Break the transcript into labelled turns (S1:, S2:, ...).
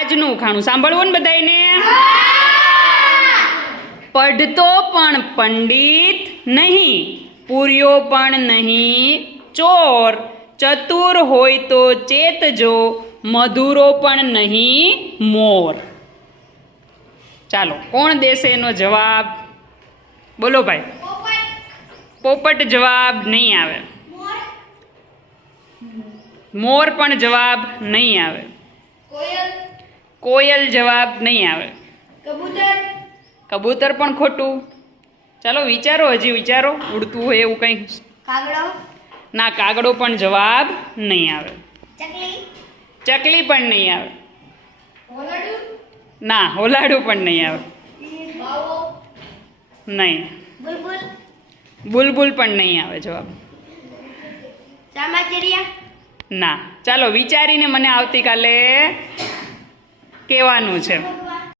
S1: આજનું ખાણું સાંભળવું ને બધાને પઢતો પણ પંડિત નહીં, પૂર્યો પણ નહીં ચોર. ચતુર હોય તો ચેતજો મધુરો પણ નહીં મોર. ચાલો, કોણ દેશે એનો જવાબ? બોલો ભાઈ. પોપટ જવાબ નહીં આવે. મોર પણ જવાબ નહીં આવે.
S2: કોયલ
S1: જવાબ નહીં આવે.
S2: કબૂતર.
S1: કબૂતર પણ ખોટું. ચાલો વિચારો હજી વિચારો ઉડતું હોય એવું કંઈ.
S2: કાગડો.
S1: ના કાગડો પણ જવાબ નહીં આવે.
S2: ચકલી.
S1: ચકલી પણ નહીં આવે. ના હોલાડું પણ નહીં આવે. નહીં.
S2: બુલબુલ.
S1: બુલબુલ પણ નહીં આવે જવાબ.
S2: ચામાચિડિયા.
S1: ના ચાલો વિચારીને મને આવતીકાલે કહેવાનું છે.